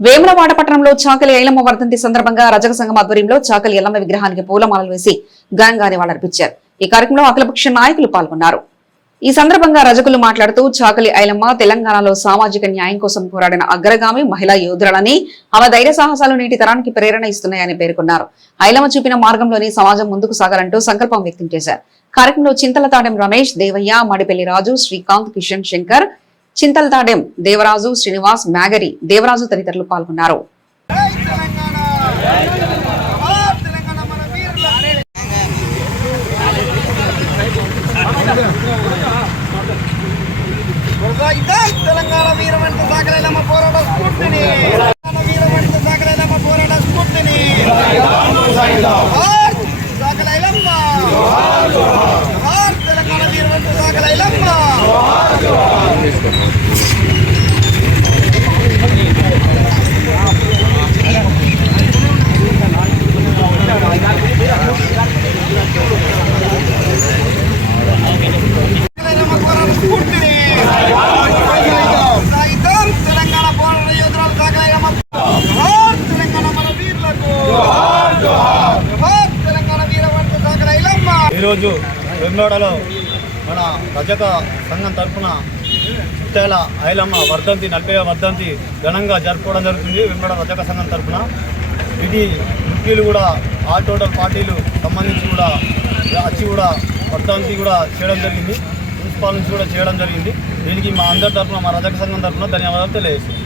వేములవాడ పట్టణంలో చాకలి ఐలమ్మ వర్ధంతి సందర్భంగా రజక సంఘం ఆధ్వర్యంలో చాకలి ఐలమ్మ విగ్రహానికి పూలమాలలు వేసి ఘనంగా నివాళులర్పించారు. ఈ కార్యక్రమంలో అఖిలపక్ష నాయకులు పాల్గొన్నారు. ఈ సందర్భంగా రజకులు మాట్లాడుతూ చాకలి ఐలమ్మ తెలంగాణలో సామాజిక న్యాయం కోసం పోరాడిన అగ్రగామి మహిళా యోధురాలని ఆమె ధైర్య సాహసాలు నేటి తరానికి ప్రేరణ ఇస్తున్నాయని పేర్కొన్నారు. ఐలమ్మ చూపిన మార్గంలోని సమాజం ముందుకు సాగాలంటూ సంకల్పం వ్యక్తం చేశారు. కార్యక్రమంలో చింతలతాడెం రమేష్, దేవయ్య, మడిపెల్లి రాజు, శ్రీకాంత్, కిషన్ శంకర్, చింతలతాడెం దేవరాజు, శ్రీనివాస్, మ్యాగరి, దేవరాజు తదితరులు పాల్గొన్నారు. తెలంగాణ వీరవంత సాగలేలమ్మ పోరాట స్ఫూర్తిని సాగలేలమ్మ తెలంగాణ వీరవంత సాగలేలమ్మ. ఈరోజు వెమ్లవాడలో మన రజక సంఘం తరఫున చిట్యాల ఐలమ్మ వర్ధంతి 40వ వర్ధంతి ఘనంగా జరుపుకోవడం జరుగుతుంది. వెమ్లవాడ రజక సంఘం తరఫున ఇది ముఖ్యులు కూడా ఆల్ టోటల్ పార్టీలు సంబంధించి కూడా వచ్చి కూడా వర్ధంతి కూడా చేయడం జరిగింది. మున్సిపల్ నుంచి కూడా చేయడం జరిగింది. దీనికి మా అందరి తరఫున మా రజక సంఘం తరఫున ధన్యవాదాలు తెలియజేస్తుంది.